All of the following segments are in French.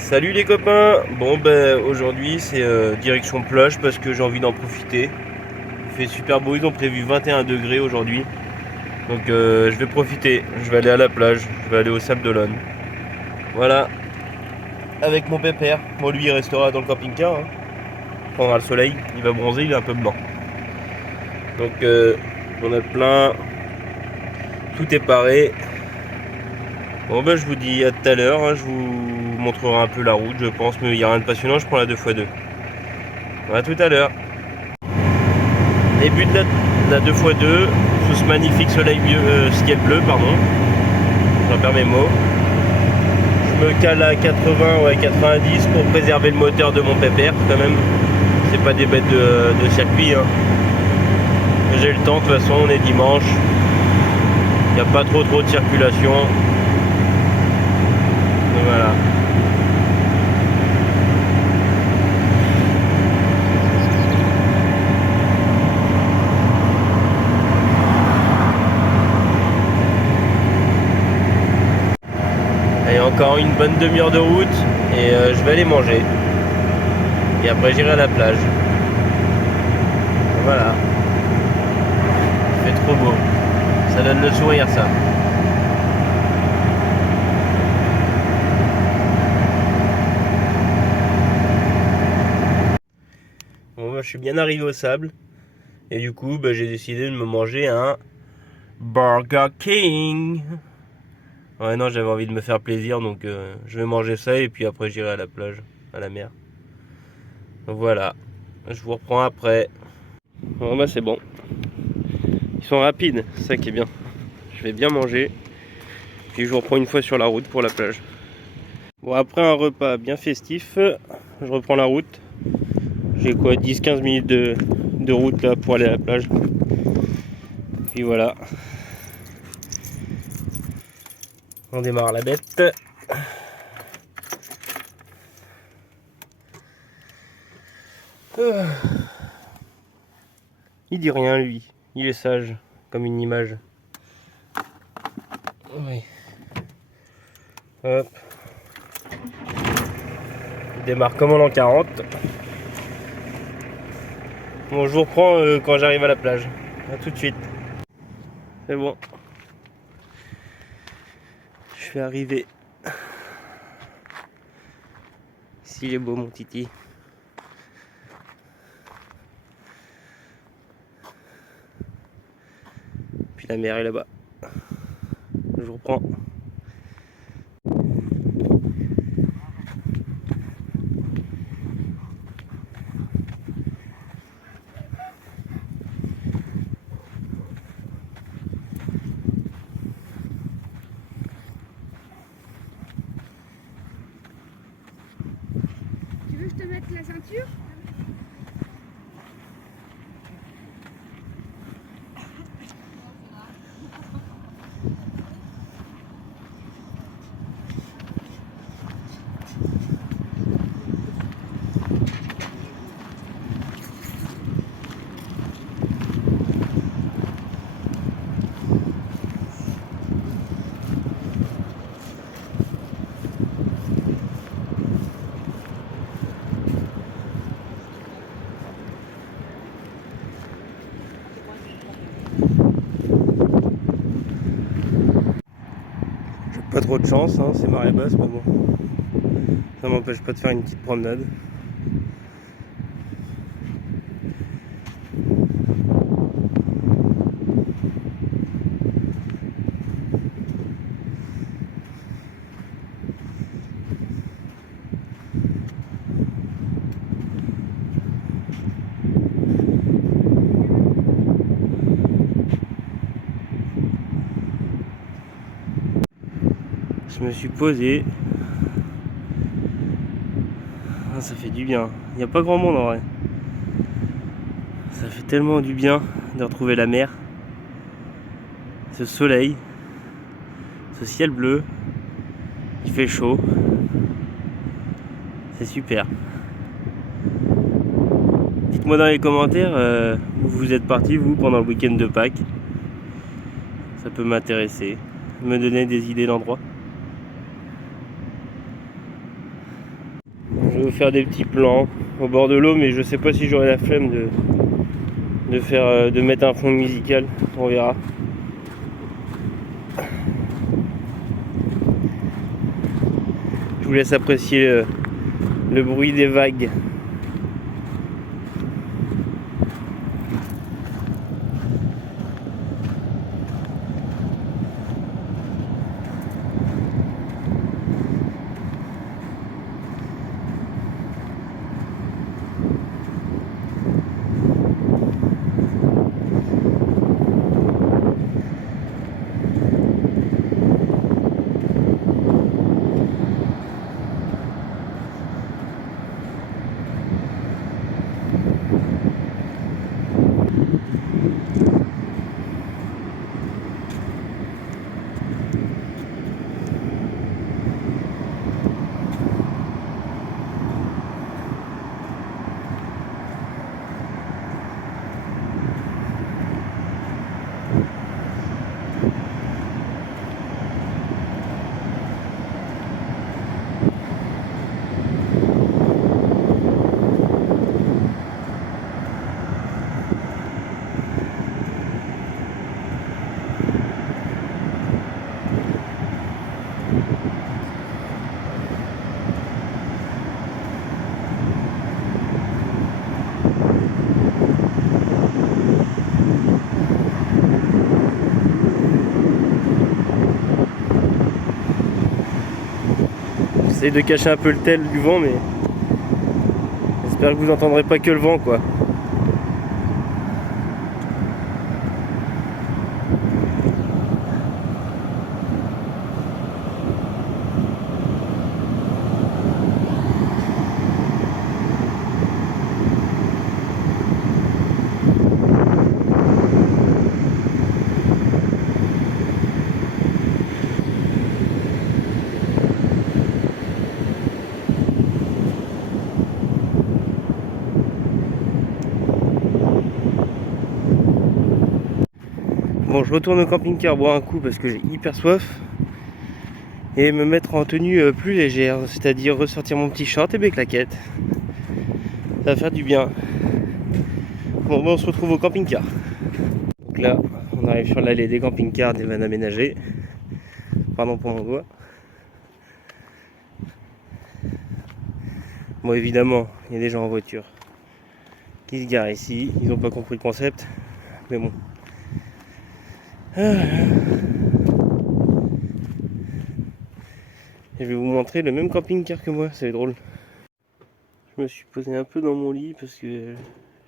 Salut les copains. Bon aujourd'hui c'est direction plage parce que j'ai envie d'en profiter. Il fait super beau, ils ont prévu 21 degrés aujourd'hui. Donc je vais profiter, je vais aller à la plage, je vais aller au Sable d'Olonne. Voilà, avec mon pépère. Bon lui il restera dans le camping-car, hein. Il prendra le soleil, il va bronzer, il est un peu blanc. Donc on a plein, tout est paré. Bon je vous dis à tout à l'heure, hein. Je vous montrerai un peu la route je pense, mais il n'y a rien de passionnant, je prends la 2x2. À tout à l'heure. Début de la 2x2 sous ce magnifique ciel bleu, pardon. J'en perds mes mots. Je me cale à 80 ou à 90 pour préserver le moteur de mon pépère quand même. C'est pas des bêtes de circuit, hein. J'ai le temps, de toute façon on est dimanche. Il n'y a pas trop de circulation. Et voilà. Et encore une bonne demi-heure de route et je vais aller manger. Et après j'irai à la plage. Voilà. Il fait trop beau. Ça donne le sourire ça. Bon je suis bien arrivé au sable. Et du coup j'ai décidé de me manger un Burger King. Ouais non j'avais envie de me faire plaisir donc je vais manger ça et puis après j'irai à la plage, à la mer. Donc voilà, je vous reprends après. Bon c'est bon. Ils sont rapides, c'est ça qui est bien. Je vais bien manger. Puis je vous reprends une fois sur la route pour la plage. Bon après un repas bien festif, je reprends la route. J'ai quoi 10-15 minutes de route là pour aller à la plage. Puis voilà. On démarre la bête. Il dit rien lui, il est sage comme une image. Oui. Hop. Il démarre comme en l'an 40. Bon je vous reprends quand j'arrive à la plage. A tout de suite. C'est bon. Je suis arrivé. S'il est beau mon titi. Puis la mer est là-bas. Je vous reprends. Tu veux que je te mette la ceinture? Pas trop de chance, hein, c'est marée basse, mais bon, ça m'empêche pas de faire une petite promenade. Je me suis posé. Ah, ça fait du bien. Il n'y a pas grand monde en vrai. Ça fait tellement du bien de retrouver la mer. Ce soleil. Ce ciel bleu. Il fait chaud. C'est super. Dites-moi dans les commentaires où vous êtes partis vous pendant le week-end de Pâques. Ça peut m'intéresser. Me donner des idées d'endroits. vais vous faire des petits plans au bord de l'eau, mais je sais pas si j'aurai la flemme de mettre un fond musical, on verra. Je vous laisse apprécier le bruit des vagues. J'essaie de cacher un peu le tel du vent, mais j'espère que vous n'entendrez pas que le vent, quoi. Bon, je retourne au camping-car boire un coup parce que j'ai hyper soif et me mettre en tenue plus légère, c'est-à-dire ressortir mon petit short et mes claquettes. Ça va faire du bien. Bon, on se retrouve au camping-car. Donc là, on arrive sur l'allée des camping-cars, des vannes aménagées. Pardon pour mon doigt. Bon, évidemment, il y a des gens en voiture qui se garent ici. Ils n'ont pas compris le concept, mais bon. Et je vais vous montrer le même camping-car que moi, c'est drôle. Je me suis posé un peu dans mon lit parce que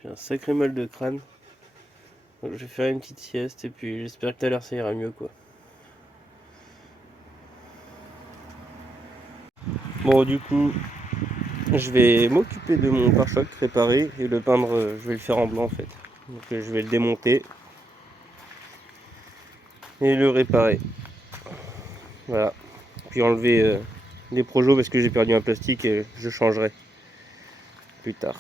j'ai un sacré mal de crâne. Donc je vais faire une petite sieste et puis j'espère que tout à l'heure ça ira mieux, quoi. Bon, du coup, je vais m'occuper de mon pare-choc réparé et le peindre, je vais le faire en blanc en fait. Donc je vais le démonter et le réparer. Voilà. Puis enlever des projos parce que j'ai perdu un plastique et je changerai plus tard.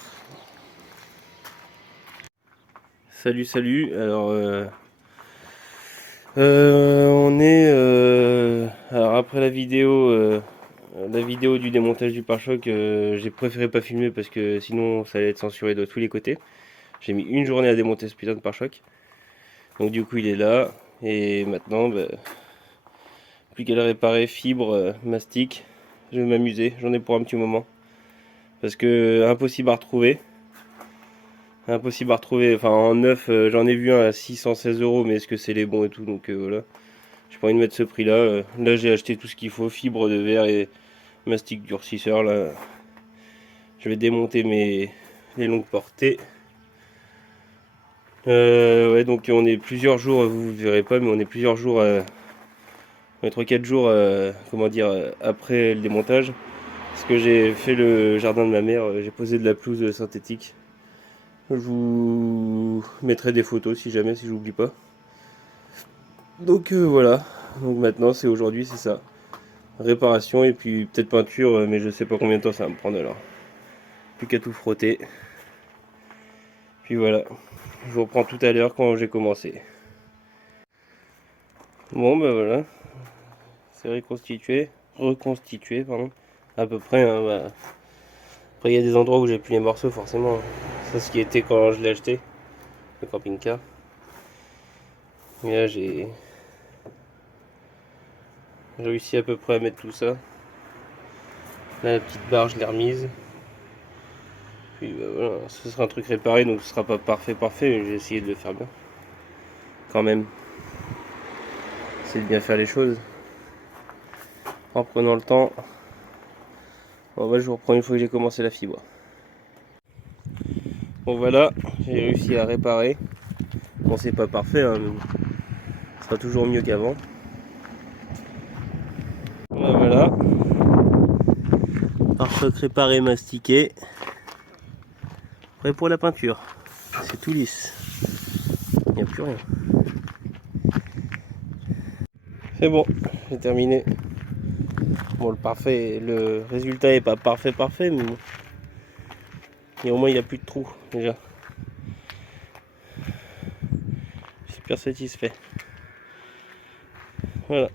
Salut, salut. Alors, on est alors après la vidéo du démontage du pare-choc, j'ai préféré pas filmer parce que sinon ça allait être censuré de tous les côtés. J'ai mis une journée à démonter ce putain de pare-choc. Donc du coup il est là et maintenant bah, plus qu'à le réparer, fibre, mastic. Je vais m'amuser, j'en ai pour un petit moment. Parce que impossible à retrouver. Impossible à retrouver, enfin en neuf j'en ai vu un à 616 €, mais est-ce que c'est les bons et tout, donc voilà. J'ai pas envie de mettre ce prix là. Là j'ai acheté tout ce qu'il faut, fibre de verre et mastic durcisseur là. Je vais démonter les longues portées. Ouais, donc on est plusieurs jours, vous ne verrez pas, mais on est plusieurs jours, on est 3-4 jours comment dire, après le démontage. Parce que j'ai fait le jardin de ma mère, j'ai posé de la pelouse synthétique. Je vous mettrai des photos si jamais, si j'oublie pas. Donc voilà, donc maintenant c'est aujourd'hui, c'est ça. Réparation et puis peut-être peinture, mais je sais pas combien de temps ça va me prendre alors. Plus qu'à tout frotter. Puis voilà, je vous reprends tout à l'heure quand j'ai commencé. Bon bah voilà, c'est reconstitué, pardon, à peu près, hein, bah, Après il y a des endroits où j'ai plus les morceaux forcément. Ça ce qui était quand je l'ai acheté, le camping-car. Et là j'ai réussi à peu près à mettre tout ça. Là la petite barre je l'ai remise. Puis bah, voilà, ce sera un truc réparé donc ce sera pas parfait mais j'ai essayé de le faire bien. Quand même. C'est de bien faire les choses. En prenant le temps. Bon bah je vous reprends une fois que j'ai commencé la fibre. Bon voilà, j'ai réussi à réparer. Bon c'est pas parfait hein, mais ce sera toujours mieux qu'avant. Voilà. Pare-choc réparé, mastiqué. Prêt pour la peinture. C'est tout lisse. Il n'y a plus rien. C'est bon, j'ai terminé. Bon le résultat est pas parfait, mais bon. Et au moins il n'y a plus de trous déjà. Je suis super satisfait. Voilà.